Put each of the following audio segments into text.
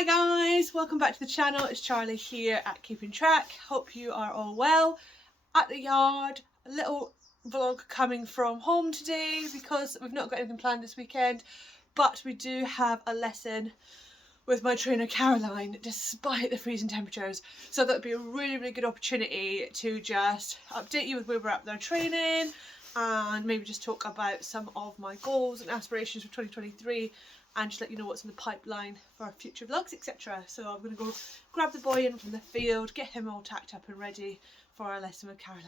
Hi guys, welcome back to the channel. It's Charlie here at Keeping Track. Hope you are all well. At the yard, a little vlog coming from home today because we've not got anything planned this weekend, but we do have a lesson with my trainer Caroline despite the freezing temperatures. So that would be a really good opportunity to just update you with where we're at with our training and maybe just talk about some of my goals and aspirations for 2023 and just let you know what's in the pipeline for our future vlogs, etc. So I'm going to go grab the boy in from the field, get him all tacked up and ready for our lesson with Caroline.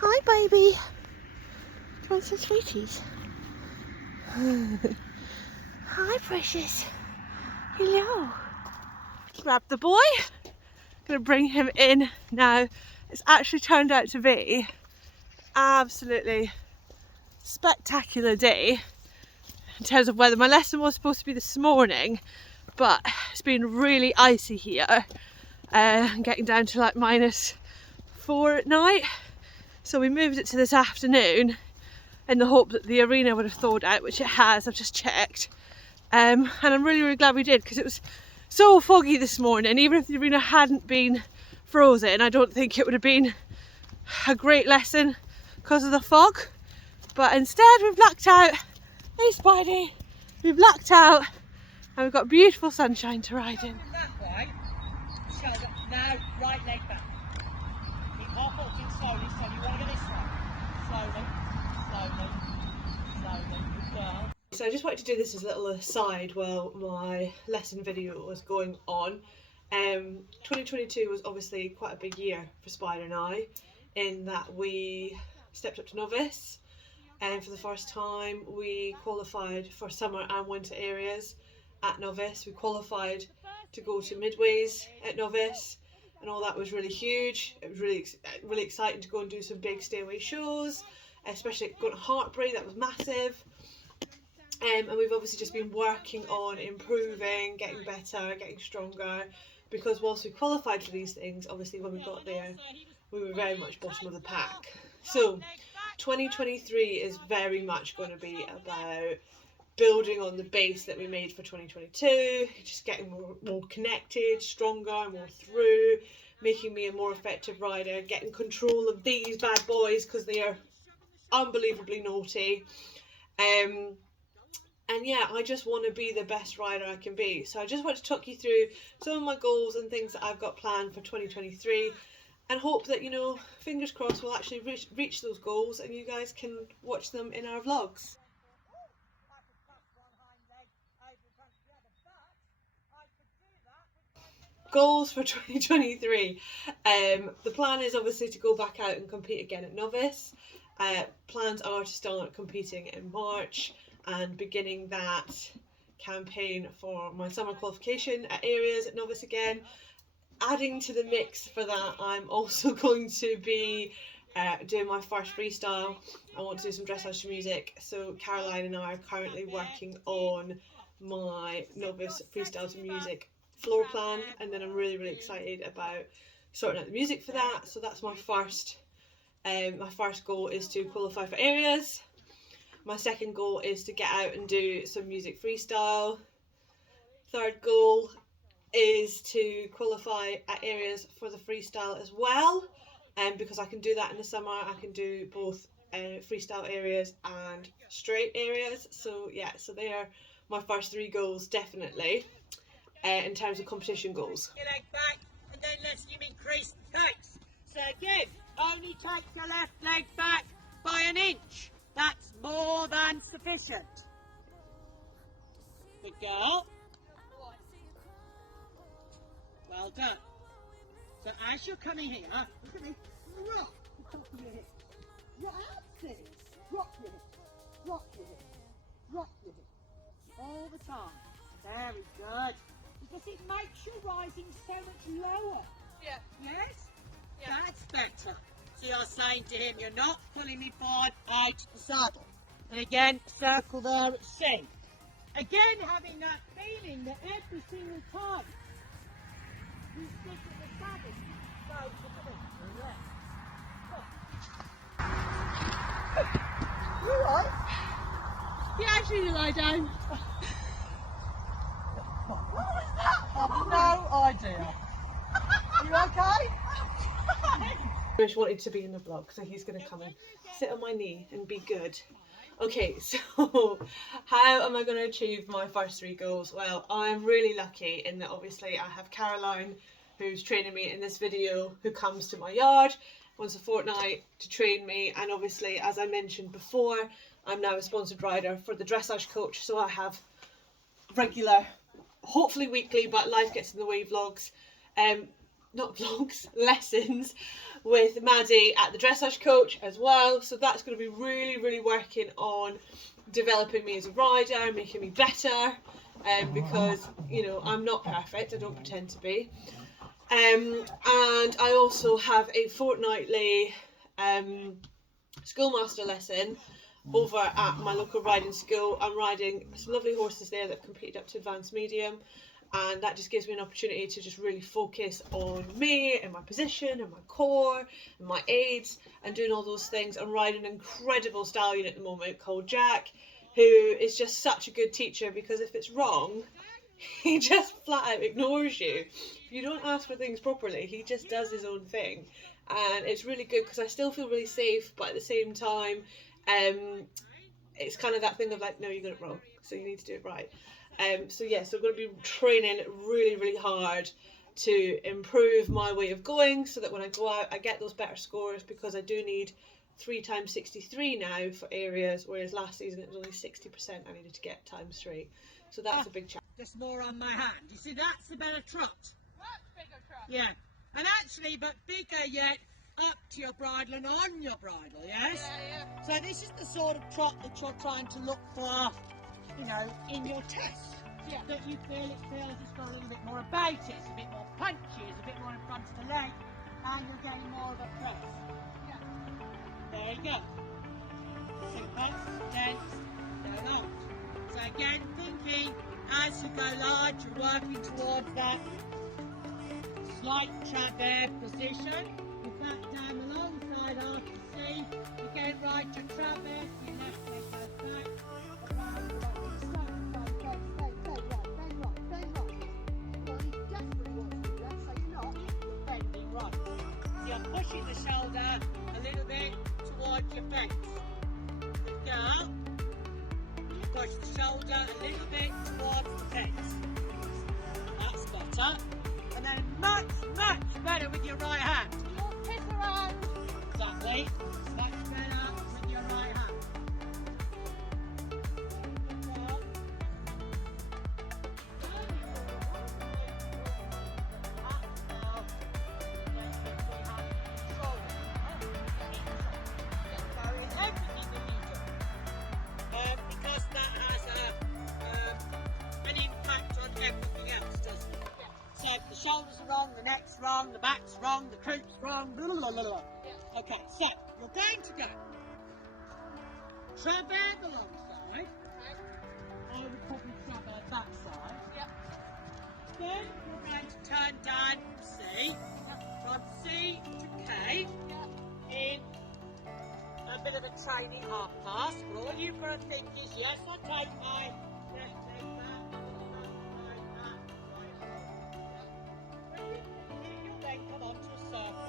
Hi baby. Do you want some sweeties? Hi precious. Hello. Grab the boy. Gonna bring him in now. It's actually turned out to be absolutely spectacular day in terms of weather. My lesson was supposed to be this morning, but it's been really icy here. Getting down to like -4 at night. So we moved it to this afternoon in the hope that the arena would have thawed out, which it has. I've just checked. And I'm really glad we did because it was so foggy this morning. Even if the arena hadn't been frozen, I don't think it would have been a great lesson because of the fog. But instead we've lucked out. Hey Spidey! We've lucked out and we've got beautiful sunshine to ride in. That way. Now right leg back. Keep half walking slowly, so you want to go this way. Slowly. Good girl. So I just wanted to do this as a little aside while my lesson video was going on. 2022 was obviously quite a big year for Spider and I, in that we stepped up to novice, and for the first time we qualified for summer and winter areas at novice. We qualified to go to midways at novice, and all that was really huge. It was really exciting to go and do some big stay away shows, especially going to Heartbreak. That was massive. And we've obviously just been working on improving, getting better, getting stronger, because whilst we qualified for these things, obviously when we got there we were very much bottom of the pack. So 2023 is very much going to be about building on the base that we made for 2022, just getting more connected, stronger, more through, making me a more effective rider, getting control of these bad boys because they are unbelievably naughty. And yeah, I just want to be the best rider I can be. So I just want to talk you through some of my goals and things that I've got planned for 2023 and hope that, you know, fingers crossed, we'll actually reach those goals and you guys can watch them in our vlogs. Goals for 2023. The plan is obviously to go back out and compete again at novice. Plans are to start competing in March and beginning that campaign for my summer qualification at areas at novice again. Adding to the mix for that, I'm also going to be doing my first freestyle. I want to do some dressage to music, so Caroline and I are currently working on my novice freestyle to music floor plan, and then I'm really excited about sorting out the music for that. So that's my first goal is to qualify for areas. My second goal is to get out and do some music freestyle. Third goal is to qualify at areas for the freestyle as well, because I can do that in the summer. I can do both freestyle areas and straight areas. So yeah, so they are my first 3 goals definitely in terms of competition goals. Your leg back and then let's give increased takes. So again, only take your left leg back by 1 inch. That's more than sufficient. Good girl. Well done. So as you're coming here, look at me. Rock. Come from your hips. Rock. That's it. Rock your hips. Rock your hips. Rock your hips. All the time. Very good. Because it makes you rising so much lower. Yeah. Yes? Yeah. That's better. So you're saying to him, you're not pulling me forward out the saddle. And again, circle there at C. Again, having that feeling that every single time you stick at the saddle, you to lie down. What was that? I've no idea. You okay? Wish wanted to be in the vlog, so he's going to come and sit on my knee and be good. Okay, so how am I going to achieve my first 3 goals? Well, I'm really lucky in that obviously I have Caroline, who's training me in this video, who comes to my yard once a fortnight to train me, and obviously, as I mentioned before, I'm now a sponsored rider for the dressage coach, so I have regular, hopefully weekly, but life gets in the way vlogs, not vlogs, lessons with Maddie at the dressage coach as well. So that's going to be really working on developing me as a rider, making me better, because, you know, I'm not perfect, I don't pretend to be. And I also have a fortnightly schoolmaster lesson over at my local riding school. I'm riding some lovely horses there that have competed up to advanced medium, and that just gives me an opportunity to just really focus on me and my position and my core and my aids and doing all those things. I'm riding an incredible stallion at the moment called Jack, who is just such a good teacher, because if it's wrong, he just flat out ignores you. If you don't ask for things properly, he just does his own thing, and it's really good because I still feel really safe, but at the same time, it's kind of that thing of like, no, you got it wrong, so you need to do it right. So yeah, so I'm going to be training really hard to improve my way of going, so that when I go out I get those better scores, because I do need 3 times 63 now for areas, whereas last season it was only 60% I needed to get times 3. So that's a big challenge. Just more on my hand. You see, that's the better trot. Much bigger trot. Yeah. And actually, but bigger yet, up to your bridle and on your bridle, yes? Yeah. So this is the sort of trot that you're trying to look for, you know, in your test. Yeah. That you feel it's got a little bit more about it, it's a bit more punchy, it's a bit more in front of the leg, and you're getting more of a press. Yeah. There you go. Super, dense, go out. So again, thinking as you go large, you're working towards that slight travers position. Your back down alongside RTC. Again, right your travers, your left leg goes back. Around, bend right. Well, he desperately wants to do that, so you're not bending right. So you're pushing the shoulder a little bit towards your face. Go. Push the shoulder a little bit towards the face. That's better. And then much better with your right hand. You'll kick around. Exactly. Much better with your right hand. Because that has an impact on everything else, doesn't it? Yeah. So if the shoulders are wrong, the neck's wrong, the back's wrong, the croup's wrong, blah, blah, blah, blah. Yeah. Okay, so you're going to go travers alongside. Okay. I would probably travers that side. Yeah. Then you're going to turn down from C, from C to K, Yeah. in a bit of a tiny half pass. But all you've got to think is, yes, I take my left leg back, right back, right back. When you then come onto a circle.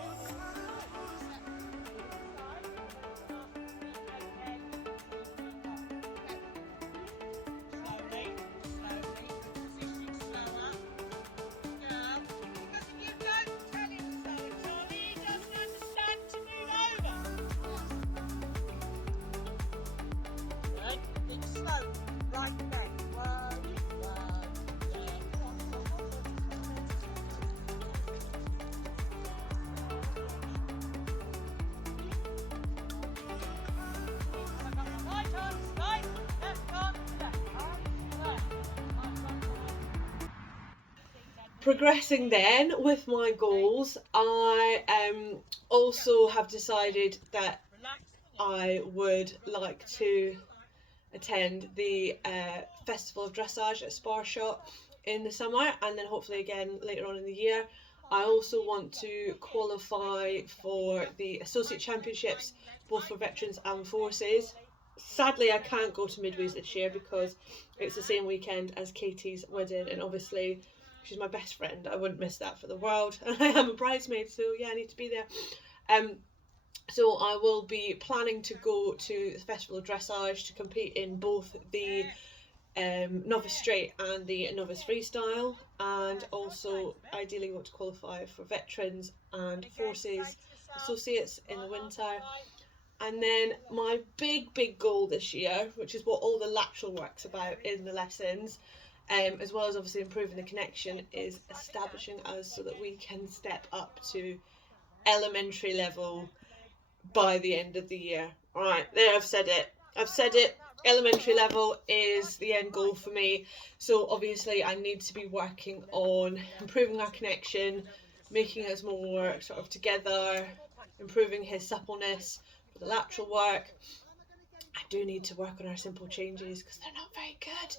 Slowly, positioning slower. Go. Because if you don't tell him so, Charlie, he doesn't understand to move over. Good. Think slow. Right leg. Whoa, I've got my right arm straight, left arm left. Progressing then with my goals, I also have decided that I would like to attend the Festival of Dressage at Sparshot in the summer, and then hopefully again later on in the year. I also want to qualify for the Associate Championships, both for veterans and forces. sadly I can't go to Midways this year because it's the same weekend as Katie's wedding, and obviously she's my best friend. I wouldn't miss that for the world, and I am a bridesmaid, so yeah, I need to be there. So I will be planning to go to the Festival of Dressage to compete in both the novice straight and the novice freestyle, and also ideally want to qualify for veterans and forces associates in the winter. And then my big goal this year, which is what all the lateral work's about in the lessons, as well as obviously improving the connection, is establishing us so that we can step up to elementary level by the end of the year. Alright, there, I've said it. Elementary level is the end goal for me. So obviously I need to be working on improving our connection, making us more sort of together, improving his suppleness for the lateral work. I do need to work on our simple changes because they're not very good.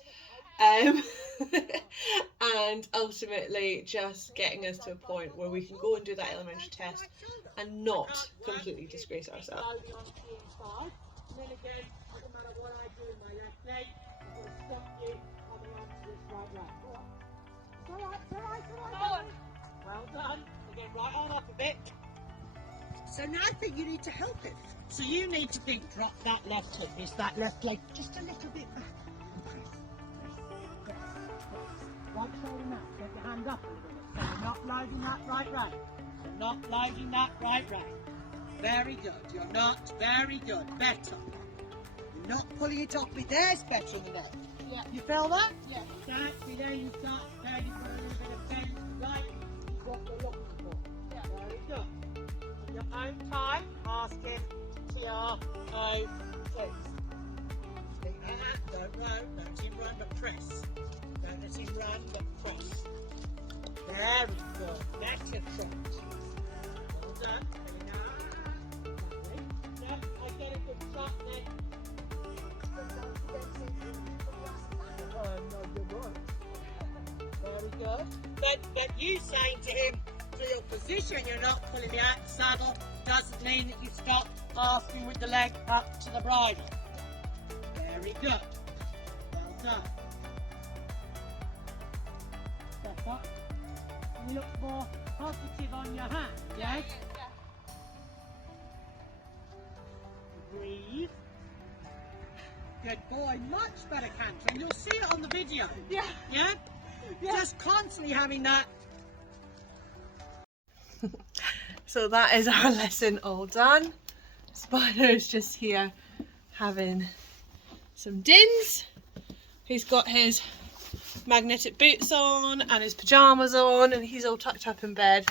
And ultimately just getting us to a point where we can go and do that elementary test and not completely disgrace ourselves. And then again, doesn't matter what I do in my left leg, I'm going to stop you coming onto this right leg. It's alright. Well done. Again, right on up a bit. So now I think you need to help it. So you need to think, drop that left hip, is that left leg just a little bit back. Press. Right shoulder now, get your hand up a little bit. So you're not loading that right leg. You're not loading that right leg. Very good. You're not. Very good. Better. You're not pulling it off me. There's better in the neck. Yeah. You feel that? Yeah. Exactly. There you start. There you put a little bit of bend. Right. Is what you're looking for. Yeah. Very good. In your own time, ask him to your own taste. Don't run. Don't let him run, but press. Don't let him run, but press. Very good. That's your trot. Well done. I get a good shot then. No, you're right. Very good. But you saying to him, to your position, you're not pulling me out the saddle, doesn't mean that you stop asking with the leg up to the bridle. Very good. Well done. Step up. You look more positive on your hand, yes? Breathe. Good boy, much better canter, and you'll see it on the video. Yeah. Yeah? Just constantly having that. So that is our lesson all done. Spider's just here having some dins. He's got his magnetic boots on and his pyjamas on, and he's all tucked up in bed.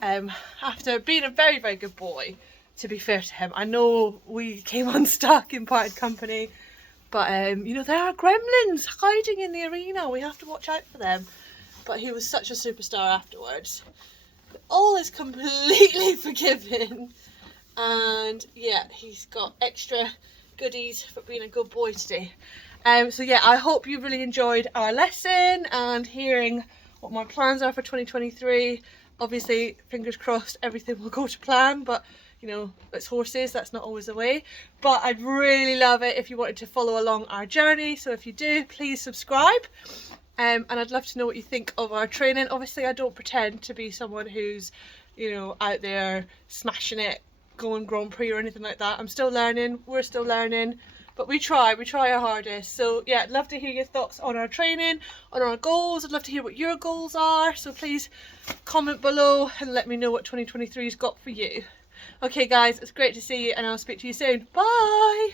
After being a very good boy, to be fair to him. I know we came unstuck in parted company, but you know, there are gremlins hiding in the arena. We have to watch out for them. But he was such a superstar afterwards. All is completely forgiven, and yeah, he's got extra goodies for being a good boy today. So yeah, I hope you really enjoyed our lesson and hearing what my plans are for 2023. Obviously, fingers crossed, everything will go to plan, but you know, it's horses, that's not always the way. But I'd really love it if you wanted to follow along our journey. So if you do, please subscribe. And I'd love to know what you think of our training. Obviously, I don't pretend to be someone who's, you know, out there smashing it, going Grand Prix or anything like that. I'm still learning, we're still learning, but we try our hardest. So yeah, I'd love to hear your thoughts on our training, on our goals. I'd love to hear what your goals are. So please comment below and let me know what 2023's got for you. Okay guys, it's great to see you, and I'll speak to you soon. Bye!